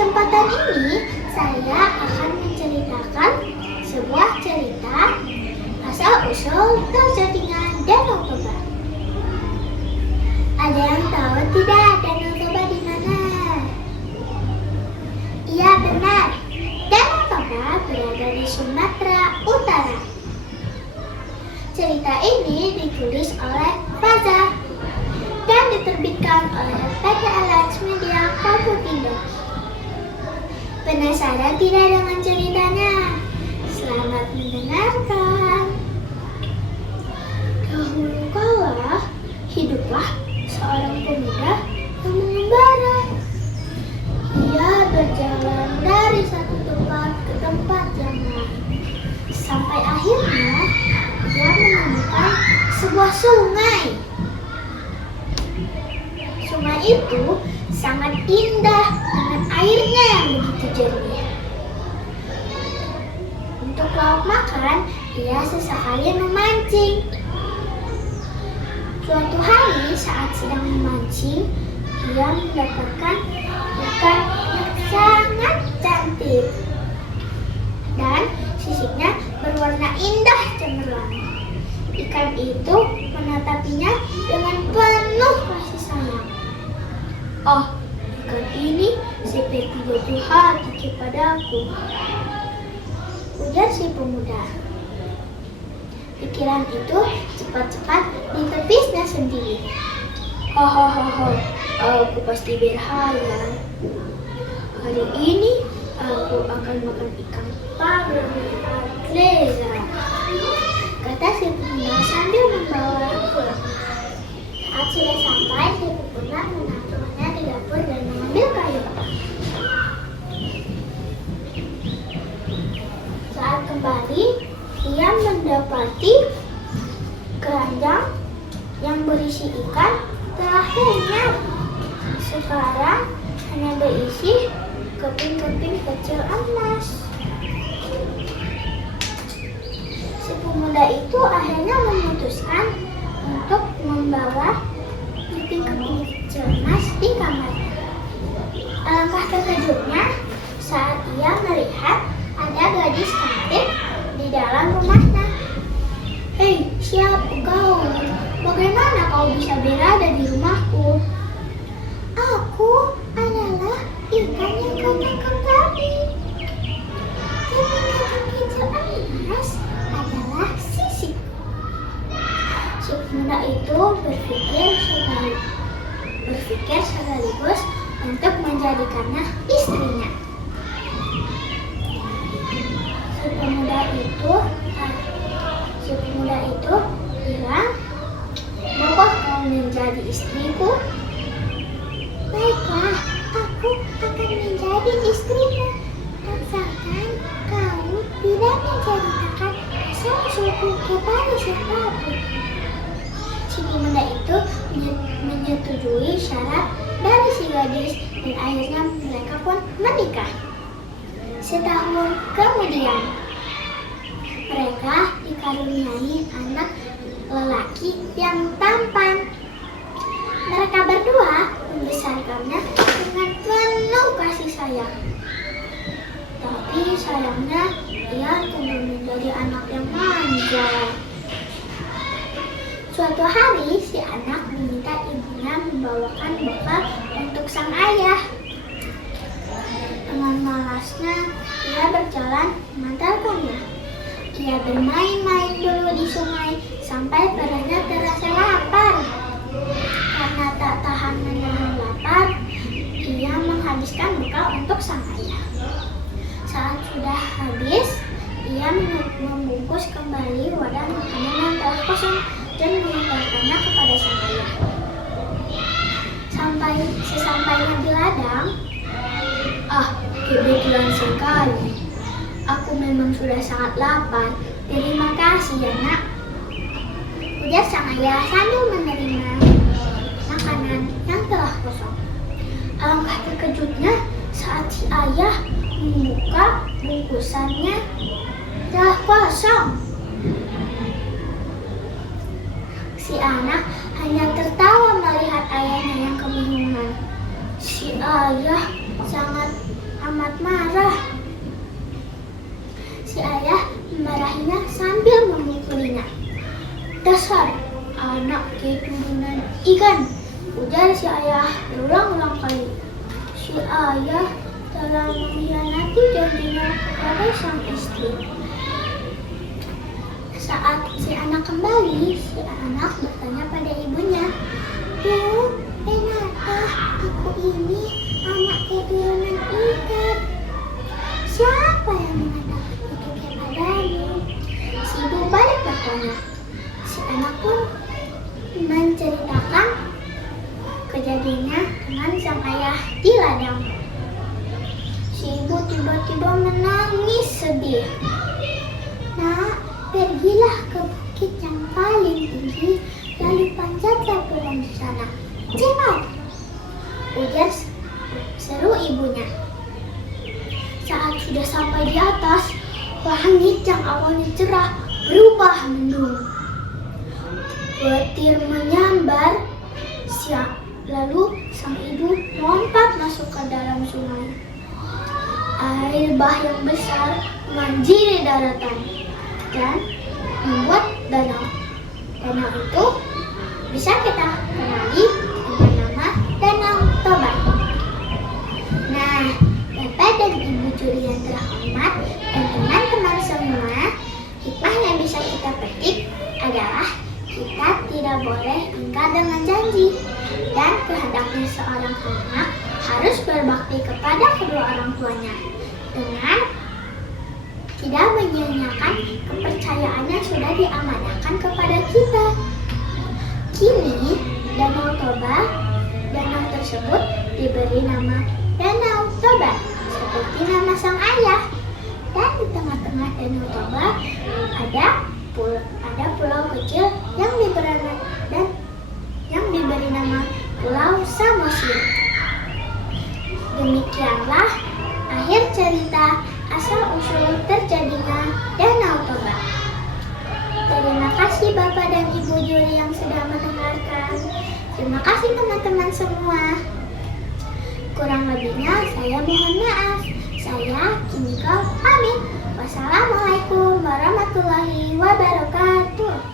kesempatan ini, saya akan menceritakan sebuah cerita asal-usul terjadinya Danau Toba. Ada yang tahu tidak Danau Toba di mana? Iya benar, Danau Toba berada di Sumatera Utara. Cerita ini ditulis oleh Faza dan diterbitkan oleh PT Alliance Media Komputindo. Penasaran tidak dengan ceritanya? Selamat mendengarkan. Dahulu kala, hiduplah seorang pemuda yang mengembara. Ia berjalan dari satu tempat ke tempat yang lain. Sampai akhirnya, ia menemukan sebuah sungai. Sungai itu sangat indah dengan airnya yang begitu jernih. Untuk lauk makan, ia sesekali memancing. Suatu hari saat sedang memancing, ia mendapatkan ikan yang sangat cantik dan sisiknya berwarna indah cemerlang. Ikan itu menatapinya dengan penuh kasih sayang. "Oh, ikan ini seperti jatuh hati kepadaku," ujar si pemuda. Pikiran itu cepat-cepat ditepisnya sendiri. "Hahaha, aku pasti berhayal. Hari ini aku akan makan ikan pari lezat," kata si pemuda sambil membawa pulang. Saat sudah sampai, si pemuda menaruhnya di dapur dan mengambil kayu. Saat kembali, ia mendapati keranjang yang berisi ikan telah lenyap. Sekarang hanya berisi keping-keping kecil emas. Si pemuda itu akhirnya memutuskan untuk membawa keping-keping kecil emas di kamarnya. Alangkah terkejutnya saat ia melihat ada gadis cantik di dalam rumahnya. "Hei, siapa kau? Bagaimana kau bisa berada di rumahku?" "Aku adalah ikan yang kau tangkap tadi. Keping-keping kecil emas adalah sisik." Si pemuda itu berpikir sekaligus untuk menjadikannya istrinya. Si pemuda itu bilang, "Maukah kau menjadi istriku?" "Baiklah, aku akan menjadi istrimu, asalkan kau tidak menceritakan asal-usulku kepada siapapun." Si pemuda itu menyetujui syarat dari si gadis dan akhirnya mereka pun menikah. Setahun kemudian, mereka dikaruniai anak lelaki yang tampan. Mereka berdua membesarkannya dengan penuh kasih sayang. Tapi sayangnya, ia tumbuh menjadi anak yang manja. Suatu hari, si anak meminta ibunya membawakan bekal untuk sang ayah. Dengan malasnya, ia berjalan mengantarkannya. Ia bermain-main dulu di sungai sampai perutnya terasa lapar. Karena tak tahan menahan lapar, ia menghabiskan bekal untuk sang ayah. Saat sudah habis, ia membungkus kembali wadah makanan yang telah kosong dan mengantarkannya kepada sang ayah. Sesampainya di ladang, "Ah, kebetulan sekali. Aku memang sudah sangat lapar. Terima kasih ya, Nak," ujar sang ayah sambil menerima makanan yang telah kosong. Alangkah terkejutnya saat si ayah membuka bungkusannya telah kosong. Si anak hanya tertawa melihat ayahnya yang kebingungan. Si ayah sangat amat marah. Si ayah memarahinya sambil memukulinya. "Dasar anak keturunan ikan," ujar si ayah berulang-ulang kali. Si ayah telah mengkhianati janjinya kepada sang istri. Saat si anak kembali, si anak bertanya pada ibunya, "Bu, kenapa aku ini anak keturunan ikan? Siapa yang mengatakan itu kepadamu?" Si ibu balik bertanya. Si anak pun menceritakan kejadiannya dengan sang ayah di ladang. Si ibu tiba-tiba menangis sedih. "Nak, pergilah ke bukit yang paling tinggi, lalu panjatlah pohon di sana. Cepat!" ujar seru ibunya. Saat sudah sampai di atas, langit yang awalnya cerah berubah mendung. Petir menyambar, lalu sang ibu lompat masuk ke dalam sungai. Air bah yang besar menjadi daratan dan membuat danau. Danau itu bisa kita kenali dengan nama Danau Toba. Nah, Bapak dan Ibu juri yang terhormat dan teman-teman semua, hikmah yang bisa kita petik adalah kita tidak boleh ingkar dengan janji, dan kehendaknya seorang anak harus berbakti kepada kedua orang tuanya dengan tidak menyia-nyiakan kepercayaan yang sudah diamanahkan kepada kita. Kini, Danau Toba, danau tersebut diberi nama Danau Toba, seperti nama sang ayah. Dan di tengah-tengah Danau Toba ada pulau kecil yang diberi nama Pulau Samosir. Demikianlah akhir cerita asal-usul terjadinya Danau Toba. Terima kasih Bapak dan Ibu juri yang sudah mendengarkan. Terima kasih teman-teman semua. Kurang lebihnya saya mohon maaf. Saya Kimiko pamit. Wassalamualaikum warahmatullahi wabarakatuh.